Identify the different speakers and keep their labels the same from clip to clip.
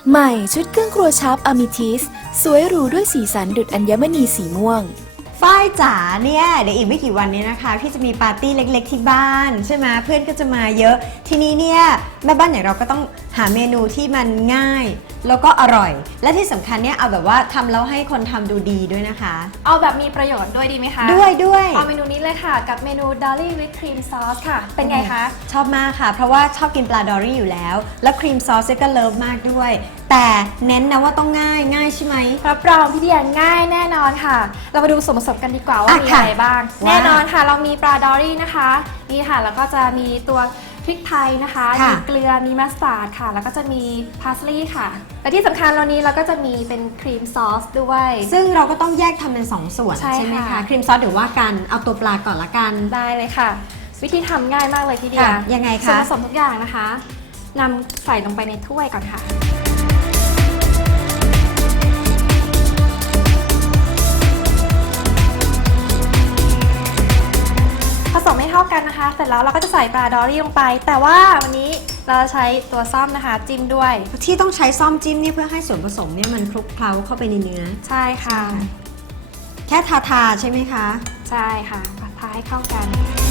Speaker 1: ใหม่ชุดเครื่องครัวชาร์ปอะมิทิสสวยหรูด้วยสีสันดุจอัญมณีสีม่วง
Speaker 2: ฝ้ายจ๋าเนี่ยเดี๋ยวอีกไม่กี่วันนี้นะคะพี่จะมีปาร์ตี้เล็กๆที่บ้านใช่ไหมเพื่อนก็จะมาเยอะทีนี้เนี่ยแม่บ้านอย่างเราก็ต้องหาเมนูที่มันง่ายแล้วก็อร่อยและที่สำคัญเนี่ยเอาแบบว่าทำแล้วให้คนทำดูดีด้วยนะคะ
Speaker 3: เอาแบบมีประโยชน์ด้วยดีไหมคะ
Speaker 2: ด้วย
Speaker 3: เอาเมนูนี้เลยค่ะกับเมนู Dolly with Cream Sauce ค่ะเป็นไงคะ
Speaker 2: ชอบมากค่ะเพราะว่าชอบกินปลาดอรี่อยู่แล้วแล้วครีมซอสก็เลิฟมากด้วยแต่เน้นนะว่าต้องง่ายใช่ไหม
Speaker 3: รับรองพี่เดียง่ายแน่นอนค่ะเรามาดูส่วนผสมกันดีกว่าว่ามีอะไรบ้างแน่นอนค่ะเรามีปลาดอรี่นะคะนี่ค่ะแล้วก็จะมีตัวพริกไทยนะคะมีเกลือมีมัสตาร์ดค่ะแล้วก็จะมีพาสลีย์ค่ะและที่สำคัญเรานี้เราก็จะมีเป็นครีมซอสด้วย
Speaker 2: ซึ่งเราก็ต้องแยกทำเป็น2ส่วนใช่ไหมคะครีมซอสเดี๋ยวว่ากันเอาตัวปลาก่อนละกัน
Speaker 3: ได้เลยค่ะวิธีทำง่ายมากเลยพี่เดีย
Speaker 2: ยังไงคะ
Speaker 3: ส่วนผสมทุกอย่างนะคะนำใส่ลงไปในถ้วยก่อนค่ะผสมให้เท่ากันนะคะเสร็จแล้วเราก็จะใส่ปลาดอรี่ลงไปแต่ว่าวันนี้เราใช้ตัวซ่อมนะคะจิ้มด้วย
Speaker 2: ที่ต้องใช้ซ่อมจิ้มนี่เพื่อให้ส่วนผสมเนี่ยมันคลุกเคล้าเข้าไปในเนื้อ
Speaker 3: ใช่ค่ะ
Speaker 2: แค่ทาใช่ไหมคะ
Speaker 3: ใช่ค่ะทาให้เข้ากัน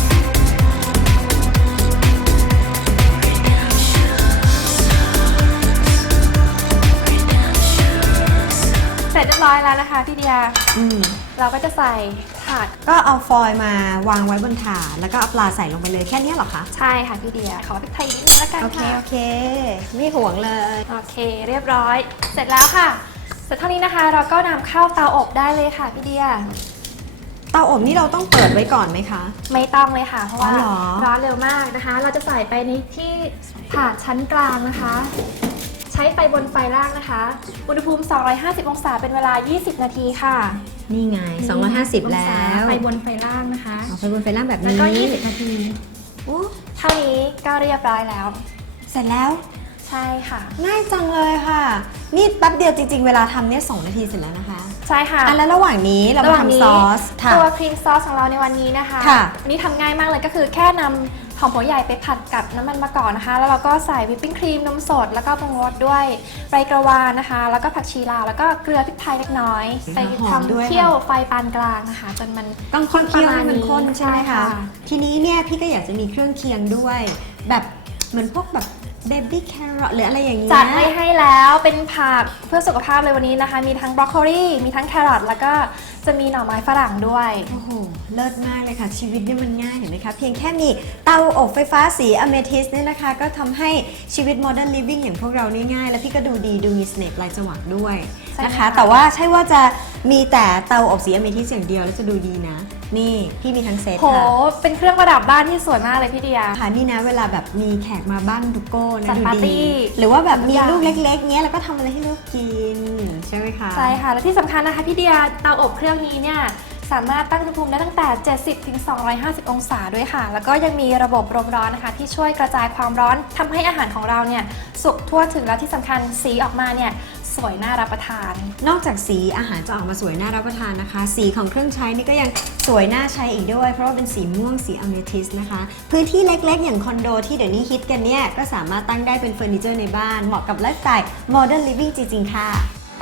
Speaker 3: เสร็จเรียบร้อยแล้วนะคะพี่เดียเราก็จะใส่ถาด
Speaker 2: ก็เอาฟอยล์มาวางไว้บนถาดแล้วก็เอาปลาใส่ลงไปเลยแค่นี้เหรอคะ
Speaker 3: ใช่ค่ะพี่เดียขอพริกไทยนิดนึงแล้วกันค่ะ
Speaker 2: โอเคไม่ห่วงเลย
Speaker 3: โอเคเรียบร้อยเสร็จแล้วค่ะเสร็จเท่านี้นะคะเราก็นำเข้าเตาอบได้เลยค่ะพี่เดีย
Speaker 2: เตาอบนี่เราต้องเปิดไว้ก่อนไหมคะ
Speaker 3: ไม่ต้องเลยค่ะเพราะว่าร้อนเร็วมากนะคะเราจะใส่ไปในที่ถาดชั้นกลางนะคะใช้ไฟบนไฟล่างนะคะอุณหภูมิ250องศาเป็นเวลา20นาทีค่ะ
Speaker 2: นี่ไง250แล้ว
Speaker 3: ไฟบนไฟล่างนะคะ
Speaker 2: ไฟบนไฟล่างแบบนี้
Speaker 3: แล้วก็20นาทีเท่านี้ก็เรียบร้อยแล้ว
Speaker 2: เสร็จแล้ว
Speaker 3: ใช่ค่ะ
Speaker 2: ง่ายจังเลยค่ะนี่แป๊บเดียวจริงๆเวลาทำเนี่ย2นาทีเสร็จแล้วนะคะ
Speaker 3: ใช่ค่ะ
Speaker 2: แล้วระหว่างนี้เราทำซอส
Speaker 3: ตัวครีมซอสของเราในวันนี้นะคะวันนี้ทำง่ายมากเลยก็คือแค่นำหอมหัวใหญ่ไปผัดกับน้ำมันมะกอกนะคะแล้วเราก็ใส่วิปปิ้งครีมนมสดแล้วก็ปรุงรสด้วยใบกระวานนะคะแล้วก็ผักชีลาวแล้วก็เกลือพริกไทยเล็กน้อยไปทำเคี่ยวไฟปานกลางนะคะจนมัน
Speaker 2: ต้องคนเคี่ยวให้มันข้นใช่ไหมคะทีนี้เนี่ยพี่ก็อยากจะมีเครื่องเคียงด้วยแบบเหมือนพวกแบบเบบี้แครอทหรืออะไรอย่างเงี้ย
Speaker 3: จัดให้แล้วเป็นผักเพื่อสุขภาพเลยวันนี้นะคะมีทั้งบรอกโคลีมีทั้งแครอทแล้วก็จะมีหน่อไม้ฝรั่งด้วย
Speaker 2: โอ้โหเลิศมากเลยค่ะชีวิตเนี่ยมันง่ายเห็นไหมคะเพียงแค่มีเตาอบไฟฟ้าสีอเมทิสเนี่ยนะคะก็ทำให้ชีวิตโมเดิร์นลิฟวิ่งอย่างพวกเรานี่ง่ายและพี่ก็ดูดีดูมีเสน่ห์ปลายจวักด้วยนะคะแต่ว่าใช่ว่าจะมีแต่เตาอบสีอเมทิสอย่างเดียวแล้วจะดูดีนะนี่พี่มีทั้งเซตค่ะ
Speaker 3: โหเป็นเครื่องประดับบ้านที่สวยมากเลยพี่เดีย
Speaker 2: ค่ะนี่นะเวลาแบบมีแขกมาบ้านดุโก้นะ
Speaker 3: ดูดี
Speaker 2: หรือว่าแบบมีลูกเล็กๆเงี้ยแล้วก็ทำอะไรให้ลูกกินใช่ไหมคะ
Speaker 3: ใช่ค่ะและที่สำคัญนะคะพี่เดียเตาอบเครื่องนี้เนี่ยสามารถตั้งอุณหภูมิได้ตั้งแต่70ถึง250องศาด้วยค่ะแล้วก็ยังมีระบบลมร้อนนะคะที่ช่วยกระจายความร้อนทำให้อาหารของเราเนี่ยสุกทั่วถึงและที่สำคัญสีออกมาเนี่ยสวยน่ารับประทาน
Speaker 2: นอกจากสีอาหารจะออกมาสวยน่ารับประทานนะคะสีของเครื่องใช้นี่ก็ยังสวยน่าใช้อีกด้วยเพราะว่าเป็นสีม่วงสีอเมทิสนะคะพื้นที่เล็กๆอย่างคอนโดที่เดี๋ยวนี้ฮิตกันเนี่ยก็สามารถตั้งได้เป็นเฟอร์นิเจอร์ในบ้านเหมาะกับไลฟ์สไตล์โมเดิร์นลิฟวิ่งจริงๆค่ะ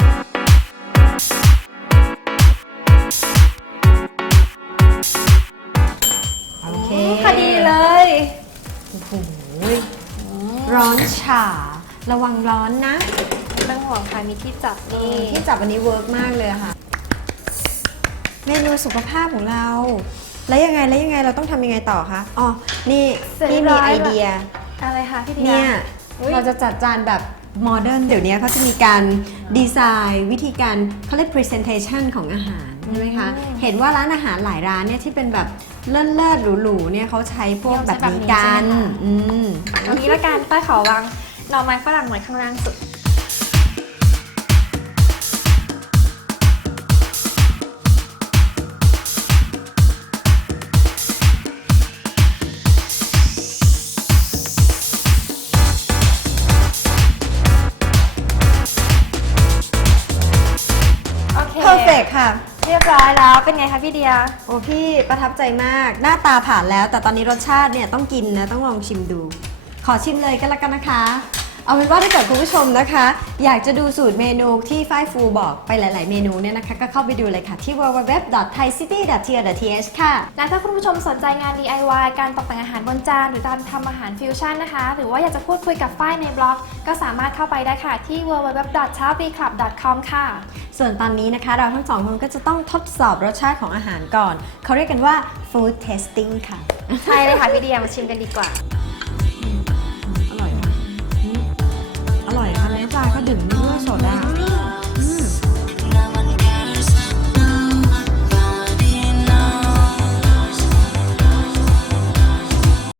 Speaker 3: พอดีเลย
Speaker 2: โอ้โหร้อนฉ่าระวังร้อนนะ
Speaker 3: ไม่ต้องห่วงค่ะมีที่จับนี่
Speaker 2: ที่จับอันนี้เวิร์กมากเลยค่ะเมนูสุขภาพของเราแล้วยังไงเราต้องทำยังไงต่อคะอ๋อนี่พี่มีไอเดีย
Speaker 3: อะไรคะพี่เดีย
Speaker 2: เนี่ยเราจะจัดจานแบบโมเดิร์นเดี๋ยวนี้เขาจะมีการดีไซน์วิธีการเขาเรียก presentation ของอาหารใช่ไหมคะเห็นว่าร้านอาหารหลายร้านเนี่ยที่เป็นแบบเลิศหรูๆเนี่ยเขาใช้พวกแบบนี้กัน
Speaker 3: อันนี้ละกันป้าขอวางหน่อไม้ฝรั่งไว้ข้างล่างสุด
Speaker 2: ค่ะ
Speaker 3: เรียบร้อยแล้วเป็นไงคะพี่เดีย
Speaker 2: โอ้พี่ประทับใจมากหน้าตาผ่านแล้วแต่ตอนนี้รสชาติเนี่ยต้องกินนะต้องลองชิมดูขอชิมเลยก็แล้วกันนะคะเอาเป็นว่าถ้าเกิดคุณผู้ชมนะคะ อยากจะดูสูตรเมนูที่ฝ้ายฟูบอกไปหลาย ๆ เมนูเนี่ยนะคะก็เข้าไปดูเลยค่ะที่ www.thaicity.co.th ค่ะ
Speaker 3: และถ้าคุณผู้ชมสนใจงาน DIY การตกแต่งอาหารบนจานหรือการทำอาหารฟิวชั่นนะคะ หรือว่าอยากจะพูดคุยกับฝ้ายในบล็อก ก็สามารถเข้าไปได้ค่ะที่ www.chapiclub.com ค่ะ
Speaker 2: ส่วนตอนนี้นะคะเราทั้งสองคนก็จะต้องทดสอบรสชาติของอาหารก่อน เขาเรียกกันว่า food testing ค่ะ
Speaker 3: ใช่เลยค่ะพี่เดียมาชิมกันดีกว่า